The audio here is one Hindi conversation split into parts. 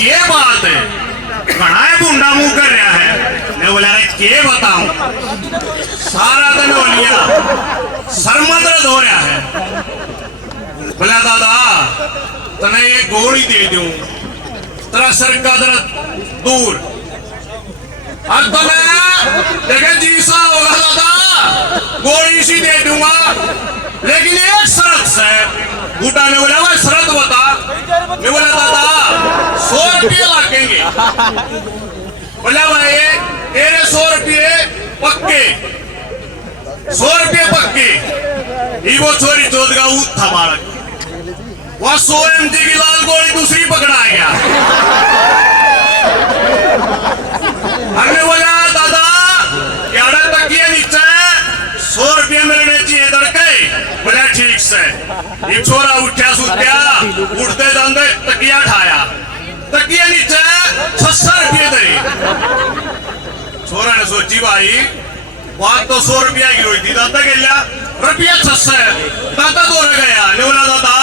ये बात है घना गुंडा मुंह कर रहा है। मैं बोला अरे के बताऊं, सारा दिन हो लिया सरमद दर्द हो रहा है। बोला दादा तने ये गोली दे दूं तेरा सर का दर्द दूर। अब तो मैं देखे जीसा होगा दादा, गोली सी दे दूंगा लेकिन एक शर्त से। बूटा ने बोला भाई शर्त बता। मैं बोला दादा 100 रुपये लगेंगे। बोला भाई तेरे 100 रुपये पक्के, 100 रुपये पक्के। वो छोरी चोद का ऊत था बालक, वह 100 mg की लाल गोली दूसरी पकड़ा गया। हमने बोला दादा यार तकिया नीचे 100 रुपये मिलने चाहिए दड़के। बोला ठीक से। ये छोरा उठा सुत्या, उठते जाते तकिया उठाया, तकिया नीचे 600 रुपये दे। छोरा ने सोची भाई बात तो 100 रुपया की हुई थी, दादा गया रुपया 600। दादा तो रह गया। ने बोला दादा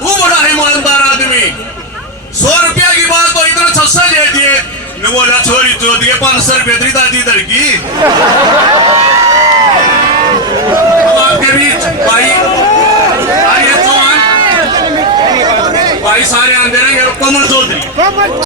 तू बड़ा ईमानदार आदमी, 100 रुपया की बात तो इतना 600 दे दिए। ने बोला छोरी चोद के 500 रुपये दी दादी लड़की। आपके बीच भाई आइए चौहान भाई सारे आंदे रहेंगे। कमल चौधरी